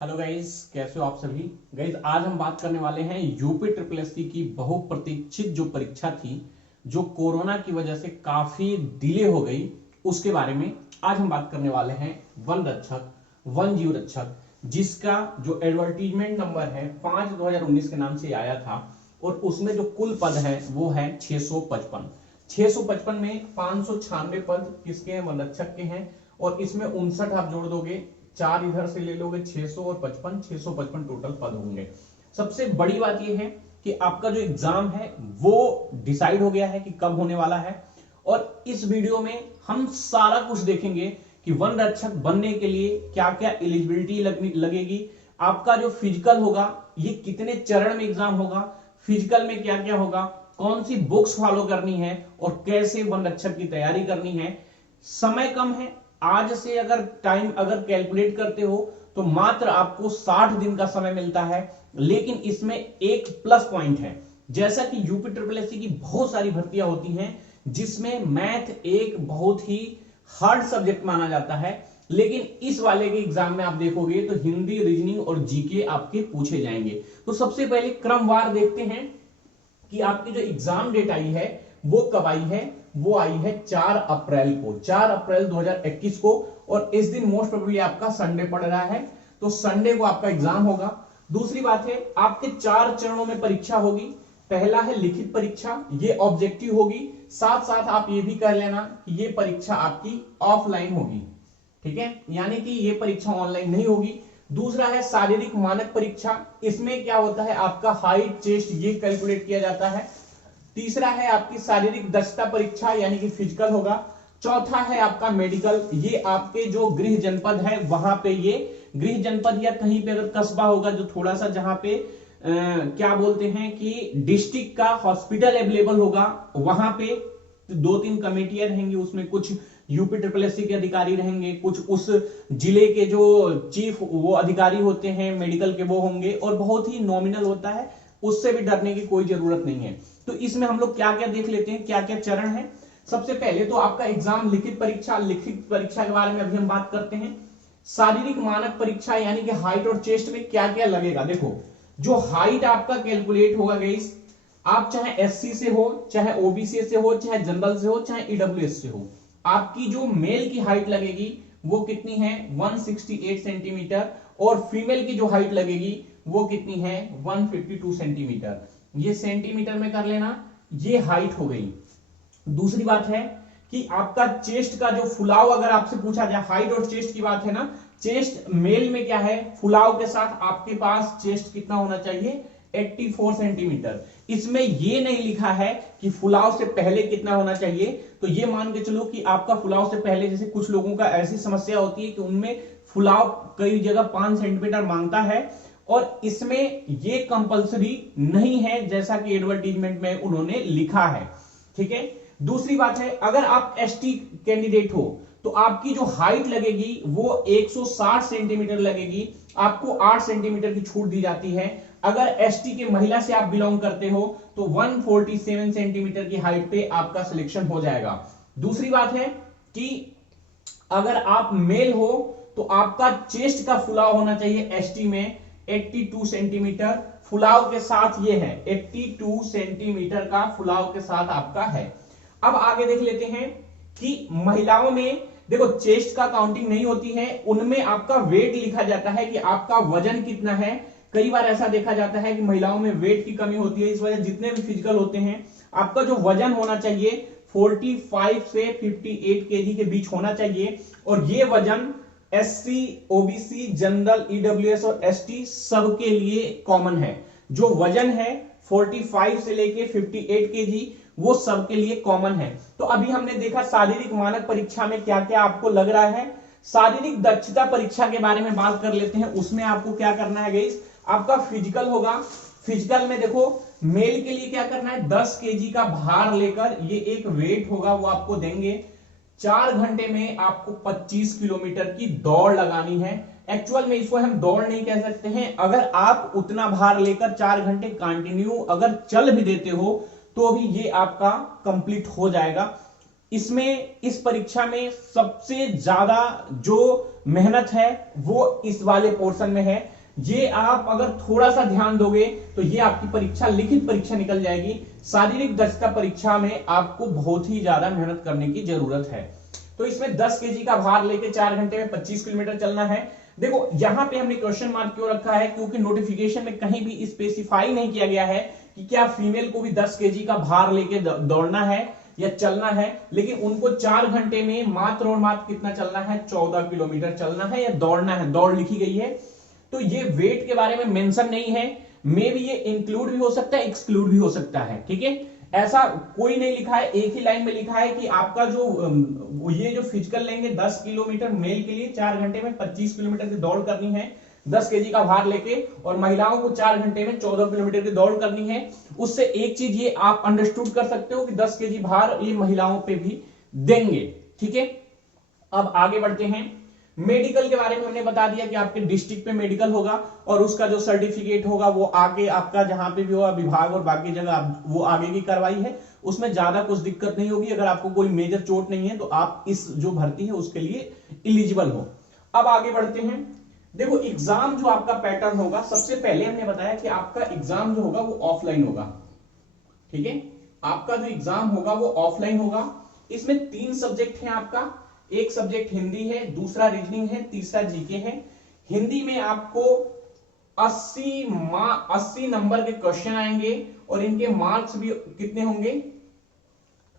Hello guys, कैसे हो आप सभी। गाइस आज हम बात करने वाले हैं यूपी ट्रिपल एससी की बहुप्रतीक्षित जो परीक्षा थी, जो कोरोना की वजह से काफी डिले हो गई, उसके बारे में आज हम बात करने वाले हैं। वन रक्षक, वन जीव रक्षक, जिसका जो एडवर्टीजमेंट नंबर है 5/2019 के नाम से आया था, और उसमें जो कुल पद है वो है 655। 655 में 596 पद किसके हैं? वन रक्षक के हैं। और इसमें 59 आप जोड़ दोगे, 4 इधर से ले लोगे, 600 और 55, 655 टोटल पद होंगे। सबसे बड़ी बात यह है कि आपका जो एग्जाम है वो डिसाइड हो गया है कि कब होने वाला है। और इस वीडियो में हम सारा कुछ देखेंगे कि वन रक्षक बनने के लिए क्या क्या एलिजिबिलिटी लगेगी, आपका जो फिजिकल होगा ये कितने चरण में एग्जाम होगा, फिजिकल में क्या क्या होगा, कौन सी बुक्स फॉलो करनी है और कैसे वन रक्षक की तैयारी करनी है। समय कम है, आज से अगर टाइम कैलकुलेट करते हो तो मात्र आपको 60 दिन का समय मिलता है। लेकिन इसमें एक प्लस पॉइंट है, जैसा कि यूपी ट्रिपल एससी की बहुत सारी भर्तियां होती हैं जिसमें मैथ एक बहुत ही हार्ड सब्जेक्ट माना जाता है, लेकिन इस वाले के एग्जाम में आप देखोगे तो हिंदी, रीजनिंग और जीके आपके पूछे जाएंगे। तो सबसे पहले क्रमवार देखते हैं कि आपकी जो एग्जाम डेट आई है वो कब आई है। वो आई है 4 अप्रैल को, 4 अप्रैल 2021 को। और इस दिन मोस्ट प्रोबेबली आपका संडे पड़ रहा है, तो संडे को आपका एग्जाम होगा। दूसरी बात है, आपके 4 चरणों में परीक्षा होगी। पहला है लिखित परीक्षा, ये ऑब्जेक्टिव होगी। साथ साथ आप ये भी कर लेना कि ये परीक्षा आपकी ऑफलाइन होगी, ठीक है, यानी कि ये परीक्षा ऑनलाइन नहीं होगी। दूसरा है शारीरिक मानक परीक्षा, इसमें क्या होता है आपका हाइट, चेस्ट ये कैलकुलेट किया जाता है। तीसरा है आपकी शारीरिक दक्षता परीक्षा यानी कि फिजिकल होगा। चौथा है आपका मेडिकल, ये आपके जो गृह जनपद है वहां पे, ये गृह जनपद या कहीं पे अगर कस्बा होगा जो थोड़ा सा जहां पे क्या बोलते हैं कि डिस्ट्रिक्ट का हॉस्पिटल अवेलेबल होगा, वहां पे 2-3 कमेटियां रहेंगी, उसमें कुछ यूपी ट्रिपल एससी के अधिकारी रहेंगे, कुछ उस जिले के जो चीफ वो अधिकारी होते हैं मेडिकल के वो होंगे, और बहुत ही नॉमिनल होता है, उससे भी डरने की कोई जरूरत नहीं है। तो इसमें हम लोग क्या क्या देख लेते हैं, क्या क्या चरण है। सबसे पहले तो आपका एग्जाम लिखित परीक्षा, लिखित परीक्षा के बारे में अभी हम बात करते हैं। शारीरिक मानक परीक्षा यानी कि हाइट और चेस्ट में क्या क्या लगेगा। देखो, जो हाइट आपका कैलकुलेट होगा गाइस, आप चाहे एससी से हो, चाहे ओबीसी से हो, चाहे जनरल से हो, चाहे ईडब्ल्यूएस से हो, आपकी जो मेल की हाइट लगेगी वो कितनी है? 168 सेंटीमीटर। और फीमेल की जो हाइट लगेगी वो कितनी है? 152 सेंटीमीटर। ये सेंटीमीटर में कर लेना, ये हाइट हो गई। दूसरी बात है कि आपका चेस्ट का जो फुलाव, अगर आपसे पूछा जाए, हाइट और चेस्ट की बात है ना, चेस्ट मेल में क्या है, फुलाव के साथ आपके पास चेस्ट कितना होना चाहिए? 84 सेंटीमीटर। इसमें ये नहीं लिखा है कि फुलाव से पहले कितना होना चाहिए, तो ये मान के चलो कि आपका फुलाव से पहले, जैसे कुछ लोगों का ऐसी समस्या होती है कि उनमें फुलाव कई जगह 5 सेंटीमीटर मांगता है, और इसमें ये कंपलसरी नहीं है जैसा कि एडवर्टीजमेंट में उन्होंने लिखा है, ठीक है। दूसरी बात है, अगर आप एसटी कैंडिडेट हो तो आपकी जो हाइट लगेगी वो 160 सेंटीमीटर लगेगी, आपको 8 सेंटीमीटर की छूट दी जाती है। अगर एसटी के महिला से आप बिलोंग करते हो तो 147 सेंटीमीटर की हाइट पे आपका सिलेक्शन हो जाएगा। दूसरी बात है कि अगर आप मेल हो तो आपका चेस्ट का फुलाव होना चाहिए एसटी में 82 सेंटीमीटर। फुलाव के साथ ये है 82 सेंटीमीटर का फुलाव के साथ आपका है। अब आगे देख लेते हैं कि महिलाओं में देखो, चेस्ट का काउंटिंग नहीं होती है, उनमें आपका वेट लिखा जाता है कि आपका वजन कितना है। कई बार ऐसा देखा जाता है कि महिलाओं में वेट की कमी होती है, इस वजह जितने भी फिजिकल होते हैं आपका जो वजन होना चाहिए 45 से 58 केजी के बीच होना चाहिए। और ये वजन एससी, ओबीसी, जनरल, ईडब्ल्यूएस और एसटी सबके लिए कॉमन है। जो वजन है 45 से लेके 58 केजी वो सबके लिए कॉमन है। तो अभी हमने देखा शारीरिक मानक परीक्षा में क्या क्या आपको लग रहा है। शारीरिक दक्षता परीक्षा के बारे में बात कर लेते हैं। उसमें आपको क्या करना है गाइस, आपका फिजिकल होगा। फिजिकल में देखो, मेल के लिए क्या करना है, 10 केजी का भार लेकर, ये एक वेट होगा वो आपको देंगे। 4 घंटे में आपको 25 किलोमीटर की दौड़ लगानी है। एक्चुअल में इसको हम दौड़ नहीं कह सकते हैं, अगर आप उतना भार लेकर 4 घंटे कंटिन्यू अगर चल भी देते हो तो भी ये आपका कंप्लीट हो जाएगा। इसमें इस परीक्षा में सबसे ज्यादा जो मेहनत है वो इस वाले पोर्शन में है। ये आप अगर थोड़ा सा ध्यान दोगे तो ये आपकी परीक्षा लिखित परीक्षा निकल जाएगी। शारीरिक दक्षता परीक्षा में आपको बहुत ही ज्यादा मेहनत करने की जरूरत है। तो इसमें 10 केजी का भार लेके 4 घंटे में 25 किलोमीटर चलना है। देखो यहां पे हमने क्वेश्चन मार्क क्यों रखा है, क्योंकि नोटिफिकेशन में कहीं भी स्पेसिफाई नहीं किया गया है कि क्या फीमेल को भी 10 केजी का भार लेके दौड़ना है या चलना है, लेकिन उनको 4 घंटे में मात्र और मात्र कितना चलना है, 14 किलोमीटर चलना है या दौड़ना है, दौड़ लिखी गई है। तो ये वेट के बारे में मेंशन नहीं है, मे भी ये इंक्लूड भी हो सकता है, एक्सक्लूड भी हो सकता है, ठीक है। ऐसा कोई नहीं लिखा है, एक ही लाइन में लिखा है कि आपका जो ये जो फिजिकल लेंगे 10 किलोमीटर मेल के लिए 4 घंटे में 25 किलोमीटर की दौड़ करनी है 10 केजी का भार लेके, और महिलाओं को 4 घंटे में 14 किलोमीटर की दौड़ करनी है। उससे एक चीज ये आप अंडरस्टूड कर सकते हो कि 10 केजी भार ये महिलाओं पे भी देंगे, ठीक है। अब आगे बढ़ते हैं। मेडिकल के बारे में हमने बता दिया कि आपके डिस्ट्रिक्ट पे मेडिकल होगा और उसका जो सर्टिफिकेट होगा वो आगे आपका जहां पे भी होगा विभाग और बाकी जगह वो आगे की कार्रवाई है, उसमें ज्यादा कुछ दिक्कत नहीं होगी। अगर आपको कोई मेजर चोट नहीं है तो आप इस जो भर्ती है उसके लिए एलिजिबल हो। अब आगे बढ़ते हैं। देखो एग्जाम जो आपका पैटर्न होगा, सबसे पहले हमने बताया कि आपका एग्जाम जो होगा वो ऑफलाइन होगा, ठीक है। आपका जो एग्जाम होगा वो ऑफलाइन होगा। इसमें 3 सब्जेक्ट हैं आपका, एक सब्जेक्ट हिंदी है, दूसरा रीजनिंग है, तीसरा जीके है। हिंदी में आपको 80 नंबर के क्वेश्चन आएंगे और इनके मार्क्स भी कितने होंगे,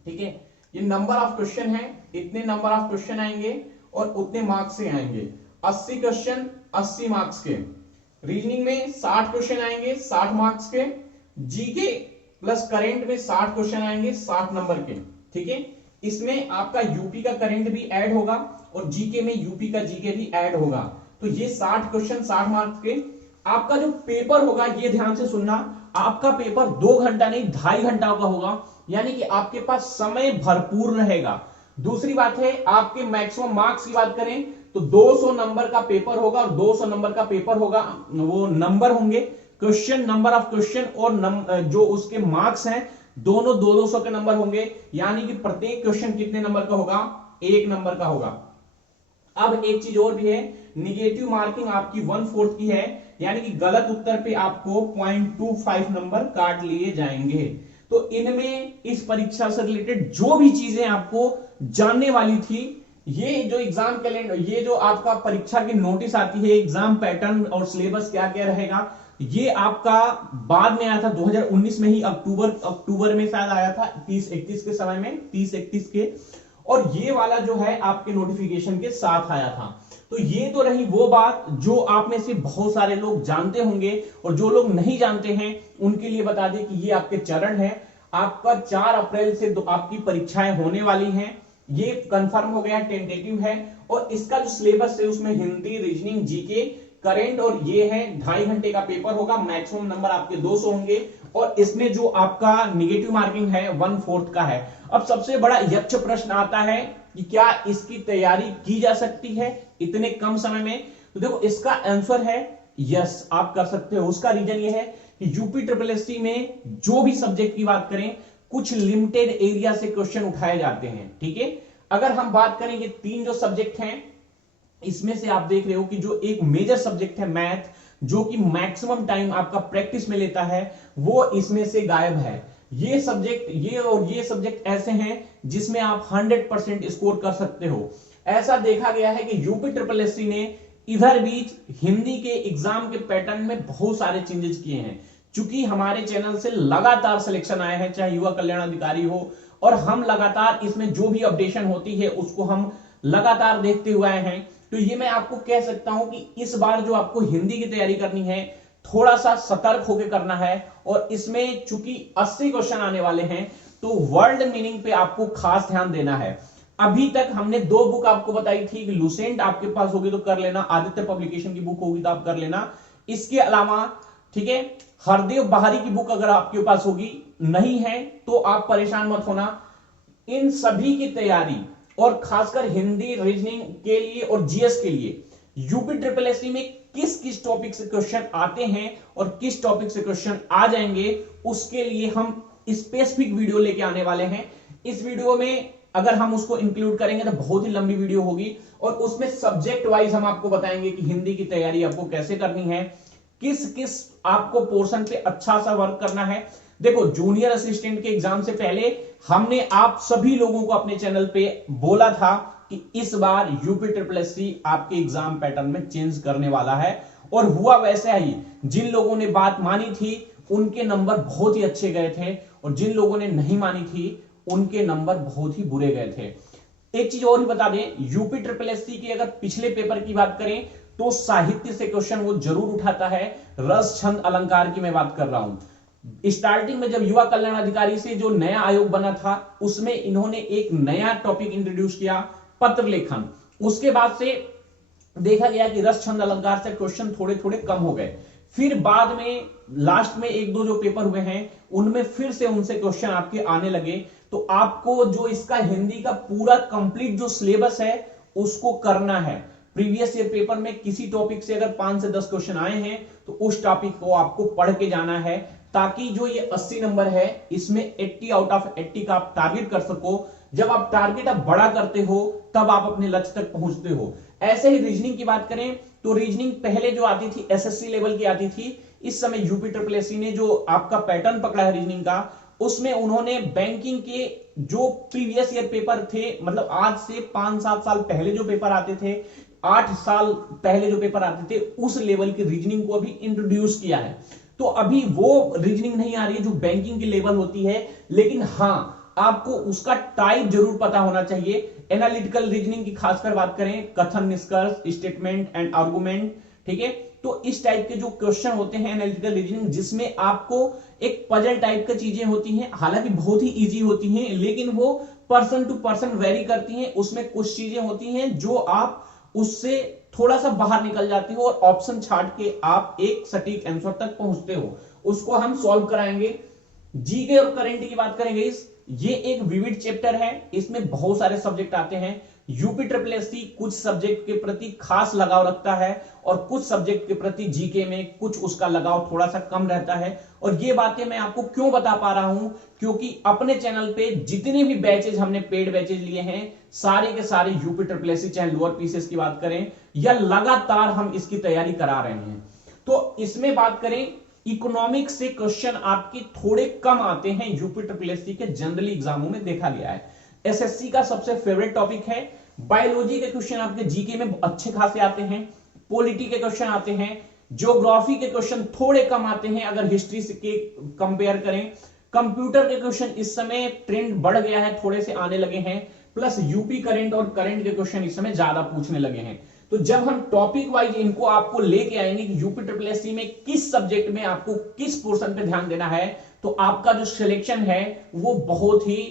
ठीक है। ये नंबर ऑफ क्वेश्चन है, इतने नंबर ऑफ क्वेश्चन आएंगे और उतने मार्क्स से आएंगे। 80 क्वेश्चन 80 मार्क्स के। रीजनिंग में 60 क्वेश्चन आएंगे 60 मार्क्स के। जीके प्लस करंट में 60 क्वेश्चन आएंगे 60 नंबर के, ठीक है। इसमें आपका यूपी का करंट भी ऐड होगा और जीके में यूपी का जीके भी ऐड होगा। तो ये 60 क्वेश्चन 60 मार्क्स के। आपका जो पेपर होगा ये ध्यान से सुनना, आपका पेपर 2 घंटा नहीं 2.5 घंटा का होगा, यानी कि आपके पास समय भरपूर रहेगा। दूसरी बात है, आपके मैक्सिमम मार्क्स की बात करें तो 200 नंबर का पेपर होगा और 200 नंबर का पेपर होगा, वो नंबर होंगे क्वेश्चन, नंबर ऑफ क्वेश्चन और जो उसके मार्क्स हैं दोनों 200 के नंबर होंगे, यानी कि प्रत्येक क्वेश्चन कितने नंबर का होगा, 1 नंबर का होगा। अब एक चीज और भी है, निगेटिव मार्किंग आपकी 1/4 की है, यानी कि गलत उत्तर पे आपको 0.25 नंबर काट लिए जाएंगे। तो इनमें इस परीक्षा से रिलेटेड जो भी चीजें आपको जानने वाली थी, ये जो एग्जाम कैलेंडर, ये जो आपका परीक्षा की नोटिस आती है, एग्जाम पैटर्न और सिलेबस क्या क्या रहेगा, ये आपका बाद में आया था 2019 में ही, अक्टूबर में शायद आया था 30-31 के समय में, 30-31 के। और ये वाला जो है आपके नोटिफिकेशन के साथ आया था। तो ये तो रही वो बात जो आप में से बहुत सारे लोग जानते होंगे, और जो लोग नहीं जानते हैं उनके लिए बता दें कि ये आपके चरण है। आपका 4 अप्रैल से आपकी परीक्षाएं होने वाली हैं, ये कंफर्म हो गया, टेंटेटिव है। और इसका जो सिलेबस है उसमें हिंदी, रीजनिंग, जीके, करंट और ये है 2.5 घंटे का पेपर होगा, मैक्सिमम नंबर आपके 200 होंगे। और इसमें जो आपका निगेटिव मार्किंग है 1/4 का है। अब सबसे बड़ा यक्ष प्रश्न आता है कि क्या इसकी तैयारी की जा सकती है इतने कम समय में? तो देखो इसका आंसर है यस, आप कर सकते हो। उसका रीजन ये है कि यूपी SSSC में जो भी सब्जेक्ट की बात करें, कुछ लिमिटेड एरिया से क्वेश्चन उठाए जाते हैं, ठीक है। अगर हम बात करेंगे 3 जो सब्जेक्ट हैं, इसमें से आप देख रहे हो कि जो एक मेजर सब्जेक्ट है मैथ, जो कि मैक्सिमम टाइम आपका प्रैक्टिस में लेता है, वो इसमें से गायब है। ये सब्जेक्ट, ये सब्जेक्ट ऐसे हैं जिसमें आप 100% स्कोर कर सकते हो। ऐसा देखा गया है कि यूपी SSSC ने इधर बीच हिंदी के एग्जाम के पैटर्न में बहुत सारे चेंजेस किए हैं। चूंकि हमारे चैनल से लगातार सिलेक्शन आए हैं, चाहे युवा कल्याण अधिकारी हो, और हम लगातार इसमें जो भी अपडेशन होती है उसको हम लगातार देखते हुए आए हैं। तो ये मैं आपको कह सकता हूं कि इस बार जो आपको हिंदी की तैयारी करनी है, थोड़ा सा सतर्क होकर करना है। और इसमें चूंकि 80 क्वेश्चन आने वाले हैं, तो वर्ड मीनिंग पे आपको खास ध्यान देना है। अभी तक हमने 2 बुक आपको बताई थी कि लुसेंट आपके पास होगी तो कर लेना, आदित्य पब्लिकेशन की बुक होगी तो आप कर लेना। इसके अलावा, ठीक है, हरदेव बाहरी की बुक अगर आपके पास होगी, नहीं है तो आप परेशान मत होना। इन सभी की तैयारी, और खासकर हिंदी, रीजनिंग के लिए और जीएस के लिए, यूपी SSSC में किस किस टॉपिक से क्वेश्चन आते हैं और किस टॉपिक से क्वेश्चन आ जाएंगे, उसके लिए हम स्पेसिफिक वीडियो लेके आने वाले हैं। इस वीडियो में अगर हम उसको इंक्लूड करेंगे तो बहुत ही लंबी वीडियो होगी, और उसमें सब्जेक्ट वाइज हम आपको बताएंगे कि हिंदी की तैयारी आपको कैसे करनी है, किस किस आपको पोर्शन पे अच्छा सा वर्क करना है। देखो, जूनियर असिस्टेंट के एग्जाम से पहले हमने आप सभी लोगों को अपने चैनल पे बोला था कि इस बार यूपी SSSC आपके एग्जाम पैटर्न में चेंज करने वाला है, और हुआ वैसा ही। जिन लोगों ने बात मानी थी उनके नंबर बहुत ही अच्छे गए थे, और जिन लोगों ने नहीं मानी थी उनके नंबर बहुत ही बुरे गए थे। एक चीज और भी बता दें, यूपी SSSC की अगर पिछले पेपर की बात करें तो साहित्य से क्वेश्चन वो जरूर उठाता है। रस छंद अलंकार की मैं बात कर रहा हूं। स्टार्टिंग में जब युवा कल्याण अधिकारी से जो नया आयोग बना था, उसमें इन्होंने एक नया टॉपिक इंट्रोड्यूस किया, पत्र लेखन। उसके बाद से देखा गया कि रस छंद अलंकार से क्वेश्चन थोड़े थोड़े कम हो गए। फिर बाद में लास्ट में एक दो जो पेपर हुए हैं उनमें फिर से उनसे क्वेश्चन आपके आने लगे। तो आपको जो इसका हिंदी का पूरा कंप्लीट जो सिलेबस है उसको करना है। प्रीवियस ईयर पेपर में किसी टॉपिक से अगर 5 से 10 क्वेश्चन आए हैं तो उस टॉपिक को आपको पढ़ के जाना है, ताकि जो ये 80 नंबर है इसमें 80 आउट ऑफ 80 का आप टारगेट कर सको। जब आप टारगेट आप बड़ा करते हो तब आप अपने लक्ष्य तक पहुंचते हो। ऐसे ही रीजनिंग की बात करें तो रीजनिंग पहले जो आती थी एसएससी लेवल की आती थी, इस समय यूपी SSSC ने जो आपका पैटर्न पकड़ा है रीजनिंग का, उसमें उन्होंने बैंकिंग के जो प्रीवियस ईयर पेपर थे, मतलब आज से 5-7 साल पहले जो पेपर आते थे, 8 साल पहले जो पेपर आते थे, उस लेवल की रीजनिंग को अभी इंट्रोड्यूस किया है। तो अभी वो रीजनिंग नहीं आ रही है जो बैंकिंग की लेवल होती है, लेकिन हाँ आपको उसका टाइप जरूर पता होना चाहिए। एनालिटिकल रीजनिंग की खासकर बात करें, कथन, निष्कर्ष, स्टेटमेंट एंड आर्गुमेंट, ठीक है। तो इस टाइप के जो क्वेश्चन होते हैं एनालिटिकल रीजनिंग, जिसमें आपको एक पजल टाइप की चीजें होती हैं, हालांकि बहुत ही इजी होती हैं, लेकिन वो पर्सन टू पर्सन वेरी करती हैं। उसमें कुछ चीजें होती हैं जो आप उससे थोड़ा सा बाहर निकल जाते हो और ऑप्शन छाट के आप एक सटीक आंसर तक पहुंचते हो, उसको हम सॉल्व कराएंगे। जीके और करंट की बात करेंगे, ये एक विविध चैप्टर है, इसमें बहुत सारे सब्जेक्ट आते हैं। यूपी SSSC कुछ सब्जेक्ट के प्रति खास लगाव रखता है और कुछ सब्जेक्ट के प्रति जीके में कुछ उसका लगाव थोड़ा सा कम रहता है। और ये बातें मैं आपको क्यों बता पा रहा हूं, क्योंकि अपने चैनल पे जितने भी बैचेज हमने पेड बैचेज लिए हैं, सारे के सारे यूपी SSSC चाहे लोअर पीसीएस की बात करें या लगातार हम इसकी तैयारी करा रहे हैं। तो इसमें बात करें, इकोनॉमिक्स से क्वेश्चन आपके थोड़े कम आते हैं यूपी SSSC के जनरली एग्जामों में, देखा गया है। एसएससी का सबसे फेवरेट टॉपिक है। बायोलॉजी के क्वेश्चन आपके जीके में अच्छे खासे आते हैं, पॉलिटी के क्वेश्चन आते हैं, ज्योग्राफी के क्वेश्चन थोड़े कम आते हैं अगर हिस्ट्री से के कंपेयर करें। कंप्यूटर के क्वेश्चन इस समय ट्रेंड बढ़ गया है, थोड़े से आने लगे हैं, प्लस यूपी करंट और करंट के क्वेश्चन इस समय ज्यादा पूछने लगे हैं। तो जब हम टॉपिक वाइज इनको आपको लेके आएंगे कि यूपी SSSC में किस सब्जेक्ट में आपको किस पोर्शन पे ध्यान देना है, तो आपका जो सिलेक्शन है वो बहुत ही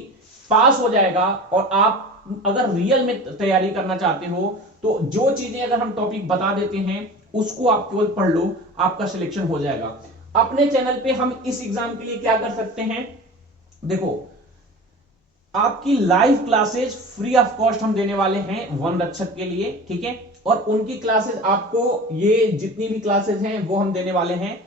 पास हो जाएगा। और आप अगर रियल में तैयारी करना चाहते हो तो जो चीजें अगर हम टॉपिक बता देते हैं उसको आप केवल पढ़ लो, आपका सिलेक्शन हो जाएगा। अपने चैनल पे हम इस एग्जाम के लिए क्या कर सकते हैं, देखो आपकी live classes free of cost हम देने वाले हैं वन रक्षक के लिए, ठीक है। और उनकी क्लासेस आपको, ये जितनी भी क्लासेस हैं वो हम देने वाले हैं।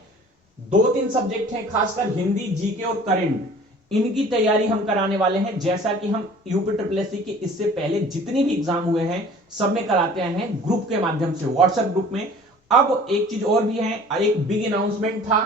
2-3 सब्जेक्ट हैं, खासकर हिंदी, जीके और करंट, इनकी तैयारी हम कराने वाले हैं, जैसा कि हम यूपी SSSC के इससे पहले जितने भी एग्जाम हुए हैं सब में कराते आए हैं ग्रुप के माध्यम से, व्हाट्सएप ग्रुप में। अब एक चीज और भी है, एक बिग अनाउंसमेंट था।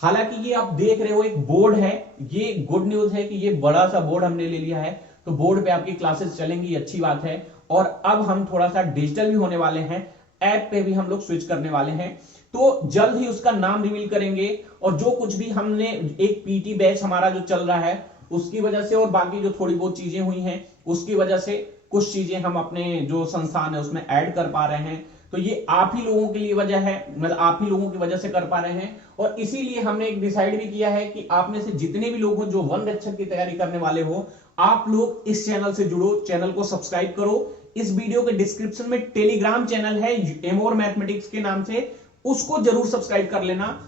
हालांकि ये आप देख रहे हो एक बोर्ड है, ये गुड न्यूज है कि ये बड़ा सा बोर्ड हमने ले लिया है, तो बोर्ड पे आपकी क्लासेस चलेंगी, अच्छी बात है। और अब हम थोड़ा सा डिजिटल भी होने वाले हैं, ऐप पे भी हम लोग स्विच करने वाले हैं, तो जल्द ही उसका नाम रिवील करेंगे। और जो कुछ भी हमने एक पीटी बैच हमारा जो चल रहा है उसकी वजह से और बाकी जो थोड़ी बहुत चीजें हुई हैं उसकी वजह से कुछ चीजें हम अपने जो संस्थान है उसमें ऐड कर पा रहे हैं। तो ये आप ही लोगों के लिए वजह है, मतलब आप ही लोगों की वजह से कर पा रहे हैं। और इसीलिए हमने एक डिसाइड भी किया है कि आप में से जितने भी लोग हो जो वन रक्षक की तैयारी करने वाले हो, आप लोग इस चैनल से जुड़ो, चैनल को सब्सक्राइब करो। इस वीडियो के डिस्क्रिप्शन में टेलीग्राम चैनल है एमोर मैथमेटिक्स के नाम से, उसको जरूर सब्सक्राइब कर लेना।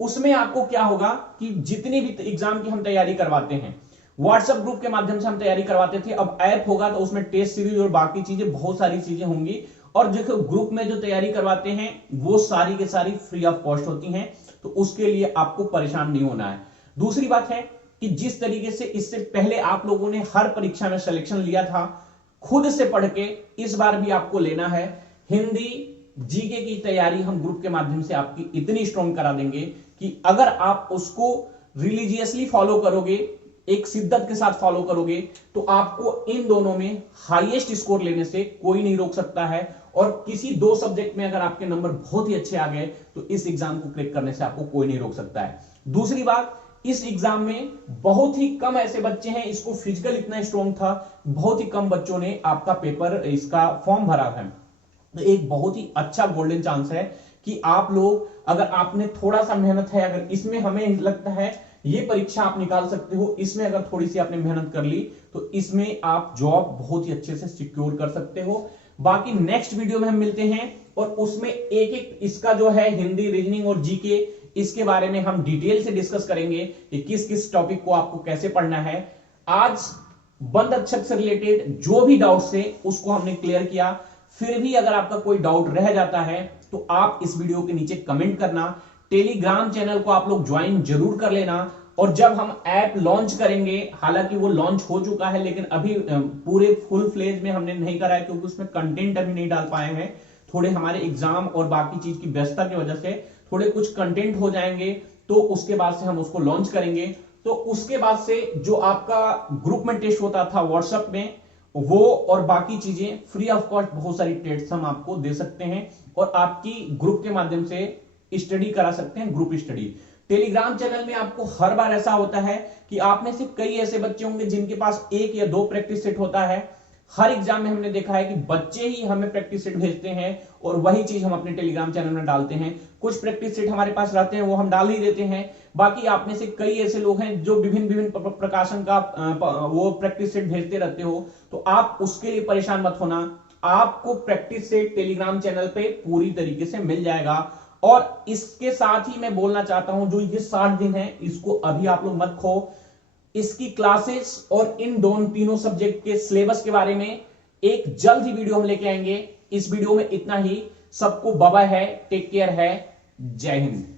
उसमें आपको क्या होगा कि जितनी भी एग्जाम की हम तैयारी करवाते हैं, व्हाट्सएप ग्रुप के माध्यम से हम तैयारी करवाते थे, अब ऐप होगा तो उसमें टेस्ट सीरीज और बाकी चीजें, बहुत सारी चीजें होंगी। और जो ग्रुप में जो तैयारी करवाते हैं वो सारी के सारी फ्री ऑफ कॉस्ट होती हैं, तो उसके लिए आपको परेशान नहीं होना है। दूसरी बात है, कि जिस तरीके से इससे पहले आप लोगों ने हर परीक्षा में सिलेक्शन लिया था, खुद से पढ़ के इस बार भी आपको लेना है। हिंदी जीके की तैयारी हम ग्रुप के माध्यम से आपकी इतनी स्ट्रॉन्ग करा देंगे कि अगर आप उसको रिलीजियसली फॉलो करोगे, एक शिद्दत के साथ फॉलो करोगे, तो आपको इन दोनों में हाईएस्ट स्कोर लेने से कोई नहीं रोक सकता है। और किसी दो सब्जेक्ट में अगर आपके नंबर बहुत ही अच्छे आ गए तो इस एग्जाम को क्रैक करने से आपको कोई नहीं रोक सकता है। दूसरी बात, इस एग्जाम में बहुत ही कम ऐसे बच्चे हैं, इसको फिजिकल इतना स्ट्रॉन्ग था, बहुत ही कम बच्चों ने आपका पेपर, इसका फॉर्म भरा है। तो एक बहुत ही अच्छा गोल्डन चांस है कि आप लोग, अगर आपने थोड़ा सा मेहनत है, अगर इसमें हमें लगता है ये परीक्षा आप निकाल सकते हो, इसमें अगर थोड़ी सी आपने मेहनत कर ली तो इसमें आप जॉब बहुत ही अच्छे से सिक्योर कर सकते हो। बाकी नेक्स्ट वीडियो में हम मिलते हैं और उसमें एक एक इसका जो है हिंदी, रीजनिंग और जीके, इसके बारे में हम डिटेल से डिस्कस करेंगे कि किस किस टॉपिक को आपको कैसे पढ़ना है। आज बंद अक्षर से रिलेटेड जो भी डाउट्स थे उसको हमने क्लियर किया। फिर भी अगर आपका कोई डाउट रह जाता है तो आप इस वीडियो के नीचे कमेंट करना। टेलीग्राम चैनल को आप लोग ज्वाइन जरूर कर लेना। और जब हम ऐप लॉन्च करेंगे, हालांकि वो लॉन्च हो चुका है लेकिन अभी पूरे फुल फ्लेज में हमने नहीं करा है क्योंकि उसमें कंटेंट अभी नहीं डाल पाए हैं। थोड़े हमारे एग्जाम और बाकी चीज की व्यस्तता की वजह से थोड़े कुछ कंटेंट हो जाएंगे, तो उसके बाद से हम उसको लॉन्च करेंगे। तो उसके बाद से जो आपका ग्रुप में टेस्ट होता था व्हाट्सएप में, वो और बाकी चीजें फ्री ऑफ कॉस्ट बहुत सारी टेस्ट हम आपको दे सकते हैं और आपकी ग्रुप के माध्यम से स्टडी करा सकते हैं, ग्रुप स्टडी। टेलीग्राम चैनल में आपको हर बार ऐसा होता है कि आप में से कई ऐसे बच्चे होंगे जिनके पास एक या दो प्रैक्टिस सेट होता है। हर एग्जाम में हमने देखा है कि बच्चे ही हमें प्रैक्टिस सेट भेजते हैं और वही चीज हम अपने टेलीग्राम चैनल में डालते हैं। कुछ प्रैक्टिस सेट हमारे पास रहते हैं, वो हम डाल ही देते हैं। बाकी आप में से कई ऐसे लोग हैं जो विभिन्न विभिन्न प्रकाशन का वो प्रैक्टिस सेट भेजते रहते हो, तो आप उसके लिए परेशान मत होना। आपको प्रैक्टिस सेट टेलीग्राम चैनल पे पूरी तरीके से मिल जाएगा। और इसके साथ ही मैं बोलना चाहता हूं, जो ये 60 दिन है इसको अभी आप लोग मत खो। इसकी क्लासेस और इन दोनों तीनों सब्जेक्ट के सिलेबस के बारे में एक जल्द ही वीडियो हम लेके आएंगे। इस वीडियो में इतना ही। सबको बाय बाय है, टेक केयर है, जय हिंद।